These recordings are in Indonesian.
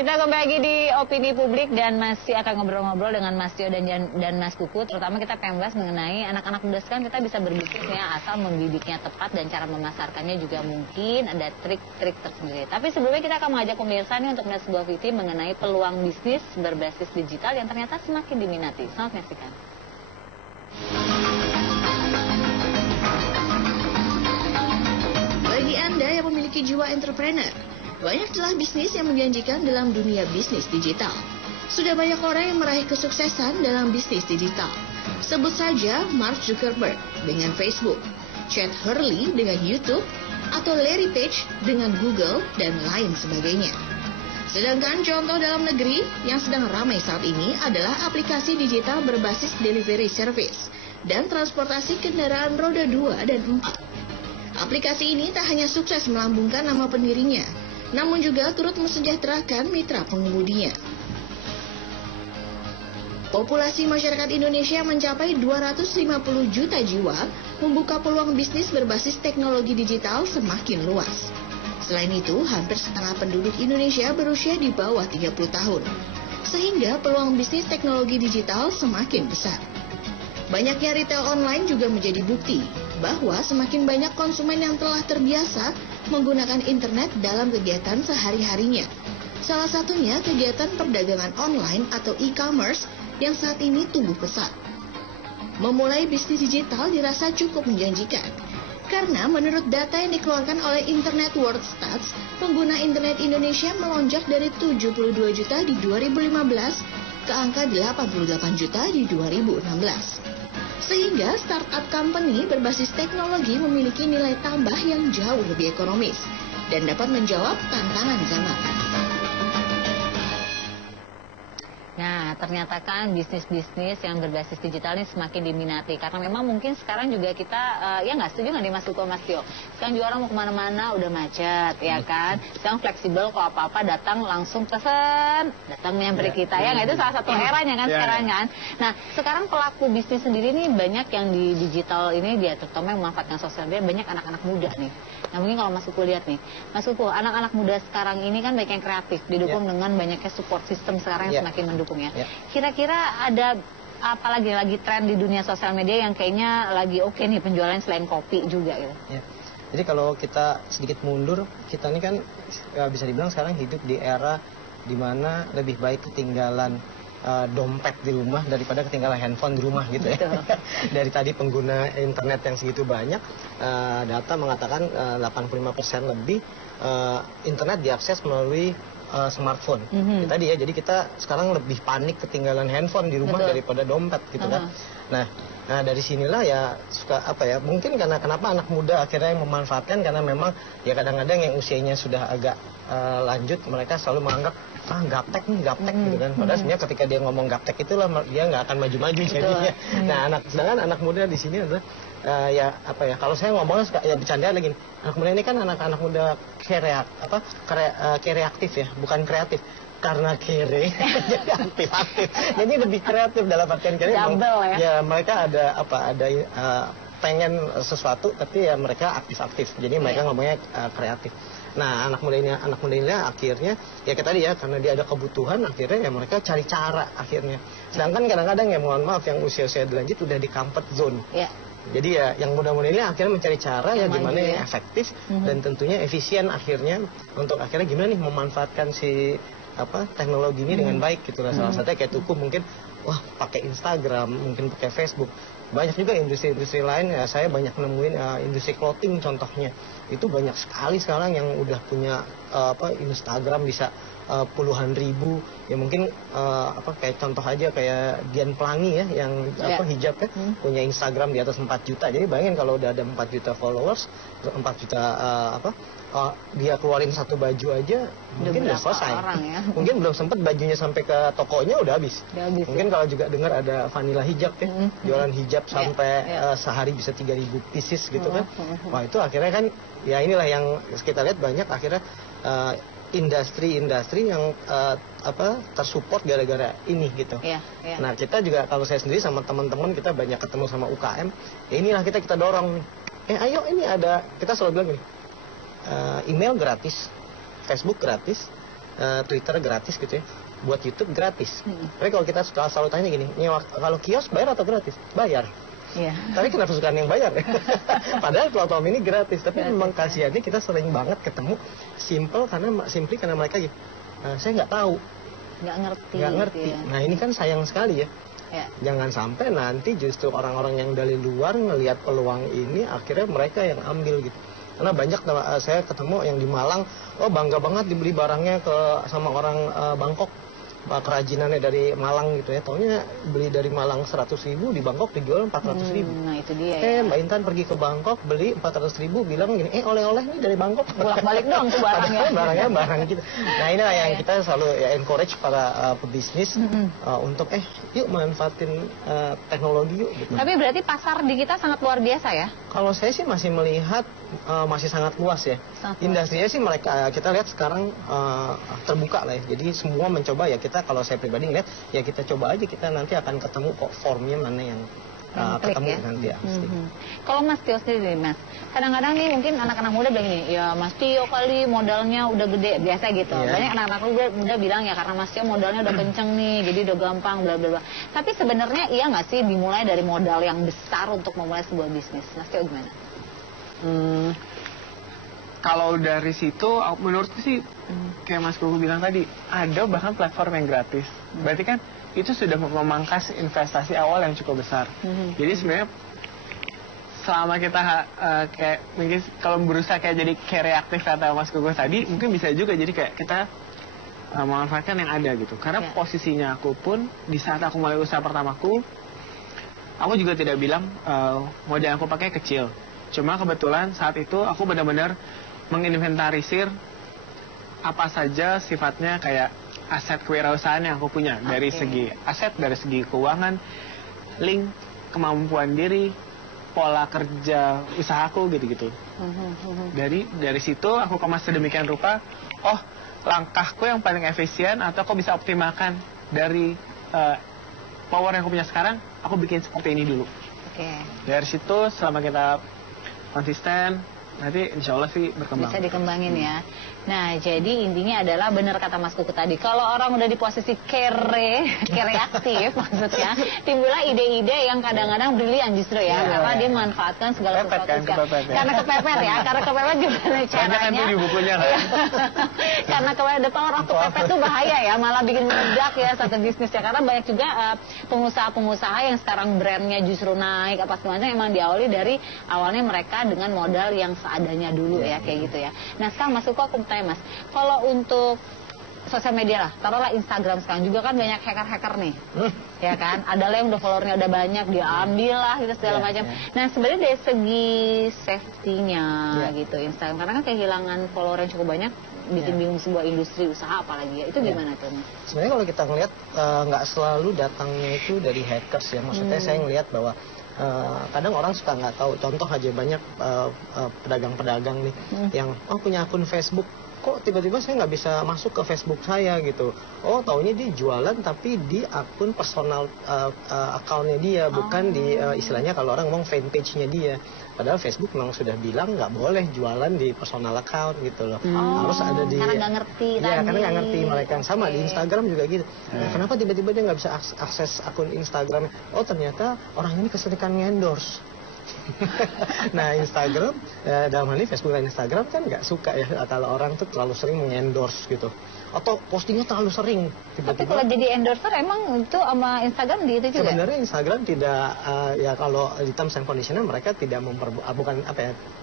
Kita kembali lagi di Opini Publik dan masih akan ngobrol-ngobrol dengan Mas Tio dan Mas Kuku. Terutama kita pengen bahas mengenai anak-anak muda sekarang. Kita bisa berbisnis ya, asal membibitnya tepat dan cara memasarkannya juga mungkin ada trik-trik tersendiri. Tapi sebelumnya kita akan mengajak pemirsa nih untuk melihat sebuah video mengenai peluang bisnis berbasis digital yang ternyata semakin diminati. Selamat menyaksikan. Bagi Anda yang memiliki jiwa entrepreneur, banyak celah bisnis yang menjanjikan dalam dunia bisnis digital. Sudah banyak orang yang meraih kesuksesan dalam bisnis digital. Sebut saja Mark Zuckerberg dengan Facebook, Chad Hurley dengan YouTube, atau Larry Page dengan Google, dan lain sebagainya. Sedangkan contoh dalam negeri yang sedang ramai saat ini adalah aplikasi digital berbasis delivery service dan transportasi kendaraan roda 2 dan 4. Aplikasi ini tak hanya sukses melambungkan nama pendirinya, namun juga turut mensejahterakan mitra pengemudinya. Populasi masyarakat Indonesia mencapai 250 juta jiwa, membuka peluang bisnis berbasis teknologi digital semakin luas. Selain itu, hampir setengah penduduk Indonesia berusia di bawah 30 tahun, sehingga peluang bisnis teknologi digital semakin besar. Banyaknya retail online juga menjadi bukti bahwa semakin banyak konsumen yang telah terbiasa menggunakan internet dalam kegiatan sehari-harinya. Salah satunya kegiatan perdagangan online atau e-commerce yang saat ini tumbuh pesat. Memulai bisnis digital dirasa cukup menjanjikan, karena menurut data yang dikeluarkan oleh Internet World Stats, pengguna internet Indonesia melonjak dari 72 juta di 2015 ke angka 88 juta di 2016. Sehingga startup company berbasis teknologi memiliki nilai tambah yang jauh lebih ekonomis dan dapat menjawab tantangan zaman. Nah, ternyata kan bisnis-bisnis yang berbasis digital ini semakin diminati. Karena memang mungkin sekarang juga kita, ya nggak setuju nggak nih Mas Kuko, Mas Tio? Sekarang juga orang mau kemana-mana udah macet, ya kan? Sekarang fleksibel, kalau apa-apa datang langsung pesen, datang menyamperin kita, ya nggak? Itu salah satu eranya kan sekarang kan? Nah, sekarang pelaku bisnis sendiri nih banyak yang di digital ini, dia terutama yang memanfaatkan sosial media, banyak anak-anak muda nih. Nah, mungkin kalau Mas Kuko lihat nih, Mas Kuko, anak-anak muda sekarang ini kan banyak yang kreatif, didukung dengan banyaknya support system sekarang yang semakin mendukung. Kira-kira ada apa lagi tren di dunia sosial media yang kayaknya lagi oke nih penjualan selain kopi juga gitu? Jadi kalau kita sedikit mundur, kita ini kan bisa dibilang sekarang hidup di era dimana lebih baik ketinggalan dompet di rumah daripada ketinggalan handphone di rumah gitu ya. Dari tadi pengguna internet yang segitu banyak, data mengatakan 85% lebih internet diakses melalui smartphone. Tadi ya, jadi kita sekarang lebih panik ketinggalan handphone di rumah daripada dompet gitu kan. Nah, dari sinilah ya suka mungkin karena kenapa anak muda akhirnya yang memanfaatkan, karena memang ya kadang-kadang yang usianya sudah agak lanjut, mereka selalu menganggap gaptek gitu kan. Padahal sebenarnya ketika dia ngomong gaptek itulah dia nggak akan maju-maju jadinya. Nah, sedangkan anak muda di sini adalah kalau saya ngomongnya suka ya bercanda lagi. Anak muda ini kan anak-anak muda kreatif ya, bukan kreatif. Karena kere jadi aktif. Jadi lebih kreatif dalam artian kere. Ya mereka ada pengen sesuatu tapi ya mereka aktif. Jadi mereka ngomongnya kreatif. Nah, anak muda ini akhirnya ya kayak tadi ya, karena dia ada kebutuhan, akhirnya ya mereka cari cara akhirnya. Sedangkan kadang-kadang ya mohon maaf yang usia-usia lanjut udah di comfort zone. Jadi ya yang muda-muda ini akhirnya mencari cara ya gimana yang efektif dan tentunya efisien akhirnya untuk akhirnya gimana nih memanfaatkan si teknologi ini dengan baik gitu lah. Salah satunya kayak Tuku mungkin pakai Instagram, mungkin pakai Facebook. Banyak juga industri-industri lain ya, saya banyak nemuin industri clothing contohnya. Itu banyak sekali sekarang yang udah punya Instagram bisa puluhan ribu. Ya mungkin kayak contoh aja kayak Dian Pelangi ya yang hijab ya, punya Instagram di atas 4 juta. Jadi bayangin kalau udah ada 4 juta followers, 4 juta dia keluarin satu baju aja mungkin udah selesai. Mungkin belum sempat bajunya sampai ke tokonya udah habis. Mungkin kalau juga dengar ada Vanilla Hijab ya, jualan hijab sampai sehari bisa 3.000 pieces gitu kan. Wah, itu akhirnya kan ya inilah yang kita lihat banyak akhirnya industri-industri yang tersupport gara-gara ini gitu. Nah, kita juga kalau saya sendiri sama teman-teman kita banyak ketemu sama UKM, ya inilah kita dorong nih. Ayo ini ada, kita selalu bilang gini, email gratis, Facebook gratis, Twitter gratis gitu ya, buat YouTube gratis. Tapi kalau kita selalu tanya gini, kalau kios bayar atau gratis? Bayar. Iya. Tapi kenapa suka yang bayar ya? Padahal platform ini gratis. Tapi memang kasihannya kita sering banget ketemu simply karena mereka gitu. Saya nggak tahu. Nggak ngerti. Gitu ya. Nah ini kan sayang sekali ya. Jangan sampai nanti justru orang-orang yang dari luar ngelihat peluang ini akhirnya mereka yang ambil gitu. Karena banyak saya ketemu yang di Malang, bangga banget dibeli barangnya sama orang Bangkok. Kerajinannya dari Malang gitu ya, taunya beli dari Malang 100.000, di Bangkok dijual 400.000. Nah itu dia Mbak Intan pergi ke Bangkok beli 400.000, bilang gini, oleh-oleh nih dari Bangkok. Bolak-balik dong tuh barangnya. barang gitu. Nah inilah yang kita selalu encourage para pebisnis untuk yuk manfaatin teknologi yuk. Gitu. Tapi berarti pasar di kita sangat luar biasa ya? Kalau saya sih masih melihat masih sangat luas ya. Industrinya sih kita lihat sekarang terbuka lah ya. Jadi semua mencoba ya. Kita kalau saya pribadi ngeliat ya kita coba aja, kita nanti akan ketemu kok formnya mana yang ketemu nanti ya. Kalau Mas Tio sendiri Mas, kadang-kadang nih mungkin anak-anak muda bilang gini, ya Mas Tio kali modalnya udah gede, biasa gitu. Banyak anak-anak muda bilang ya karena Mas Tio modalnya udah kenceng nih, jadi udah gampang bla bla bla. Tapi sebenarnya iya nggak sih dimulai dari modal yang besar untuk memulai sebuah bisnis? Mas Tio gimana? Kalau dari situ, menurutku sih kayak Mas Kuku bilang tadi, ada bahkan platform yang gratis. Berarti kan itu sudah memangkas investasi awal yang cukup besar. Jadi sebenarnya selama kita kayak mungkin kalau berusaha jadi reaktif kata Mas Kuku tadi, mungkin bisa juga jadi kayak kita memanfaatkan yang ada gitu. Karena posisinya aku pun di saat aku mulai usaha pertamaku, aku juga tidak bilang modal yang aku pakai kecil. Cuma kebetulan saat itu aku benar-benar menginventarisir apa saja sifatnya kayak aset kewirausahaan yang aku punya. Dari segi aset, dari segi keuangan, link, kemampuan diri, pola kerja usahaku gitu-gitu. Dari situ aku kemas sedemikian rupa, langkahku yang paling efisien atau aku bisa optimalkan dari power yang aku punya sekarang, aku bikin seperti ini dulu. Dari situ selama kita konsisten, nanti insya Allah sih berkembang. Bisa dikembangin ya. Nah, jadi intinya adalah benar kata Mas Kuku tadi. Kalau orang udah di posisi kreatif maksudnya, timbullah ide-ide yang kadang-kadang brilian justru ya. Karena dia manfaatkan segala sesuatu. Karena kepepet ya. Karena kepepet gimana caranya. Di bukunya kan. Karena the power of kepepet tuh bahaya ya. Malah bikin meledak ya satu bisnisnya. Karena banyak juga pengusaha-pengusaha yang sekarang brandnya justru naik apa semacam emang diawali dari awalnya mereka dengan modal yang seadanya dulu ya kayak gitu ya. Nah sekarang Mas Kuku aku tanya Mas, kalau untuk sosial media lah, taruhlah Instagram sekarang juga kan banyak hacker-hacker nih, ya kan? Ada yang udah followernya udah banyak, diambil lah gitu segala macam. Nah sebenarnya dari segi safety-nya gitu Instagram, karena kan kehilangan follower yang cukup banyak, bikin bingung sebuah industri usaha apalagi ya, itu gimana tuh Mas? Sebenarnya kalau kita ngelihat nggak selalu datangnya itu dari hackers ya, maksudnya saya ngelihat bahwa kadang orang suka nggak tahu, contoh aja banyak pedagang-pedagang nih yang punya akun Facebook, kok tiba-tiba saya nggak bisa masuk ke Facebook saya gitu. Taunya dia jualan tapi di akun personal account-nya dia, bukan di istilahnya kalau orang ngomong fanpage-nya dia. Padahal Facebook memang sudah bilang nggak boleh jualan di personal account gitu loh. Harus ada di. Karena nggak ngerti. Iya, karena nggak ngerti mereka. Sama di Instagram juga gitu. Kenapa tiba-tiba dia nggak bisa akses akun Instagram? Ternyata orang ini keseringan endorse. Nah Instagram dalam hal ini Facebook dan Instagram kan nggak suka ya kalau orang tuh terlalu sering mengendorse gitu, atau postingnya terlalu sering tiba-tiba. Tapi kalau jadi endorser emang itu sama Instagram gitu juga? Sebenarnya Instagram tidak ya kalau di terms and conditioner mereka tidak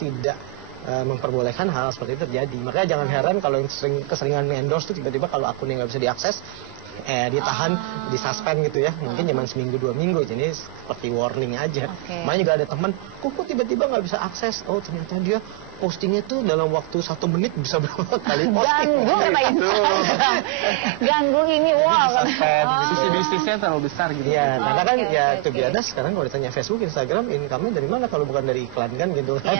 tidak memperbolehkan hal seperti itu terjadi. Makanya jangan heran kalau yang keseringan endorse tuh tiba-tiba kalau akunnya nggak bisa diakses, ditahan, disuspend gitu ya, mungkin cuma seminggu 2 minggu, jadi seperti warning aja. Makanya juga ada teman, kok tiba-tiba nggak bisa akses, ternyata dia postingnya tuh dalam waktu 1 menit bisa berapa kali posting. Ganggu kata Instagram. Ganggu ini, Sisi bisnisnya terlalu besar gitu. Ya, karena kan to be honest, sekarang kalau ditanya Facebook, Instagram, income-nya dari mana kalau bukan dari iklan kan gitu kan.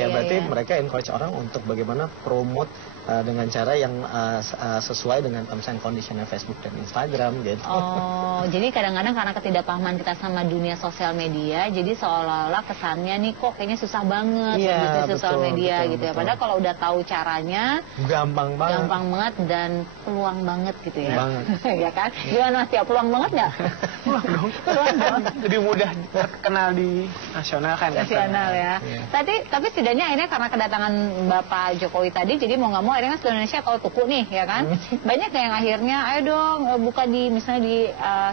Ya berarti mereka encourage orang untuk bagaimana promote dengan cara yang sesuai dengan terms and condition Facebook dan bikin Instagram gitu. Oh, jadi kadang-kadang karena ketidakpahaman kita sama dunia sosial media, jadi seolah-olah kesannya nih kok kayaknya susah banget bisnis sosial media gitu ya. Padahal kalau udah tahu caranya, gampang banget dan peluang banget gitu ya. Banget. Ya kan? Gimana Mas Tio, peluang banget nggak? Peluang dong. Peluang dong. Lebih mudah terkenal di nasional kan. Nasional ya. Tapi setidaknya akhirnya karena kedatangan Bapak Jokowi tadi, jadi mau nggak mau akhirnya seluruh Indonesia kalau tuku nih ya kan, banyak yang akhirnya ayo dong buka di misalnya di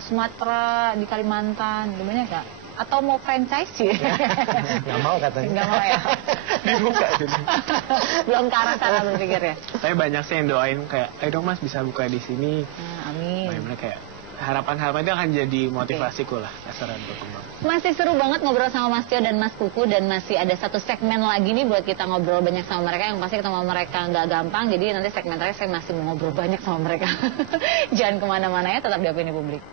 Sumatera, di Kalimantan, banyak nggak? Atau mau franchise sih? Nggak mau katanya. Nggak mau ya. Dibuka gitu. Belum ke arah sana berpikir ya. Tapi banyak sih yang doain kayak, ayo dong Mas bisa buka di sini. Amin. Bagaimana kayak harapan-harapan itu akan jadi motivasiku lah dasarnya berkembang. Masih seru banget ngobrol sama Mas Tio dan Mas Kuku, dan masih ada satu segmen lagi nih buat kita ngobrol banyak sama mereka, yang pasti ketemu mereka nggak gampang, jadi nanti segmen terakhir saya masih mau ngobrol banyak sama mereka. Jangan kemana-mana ya, tetap di Opini Publik.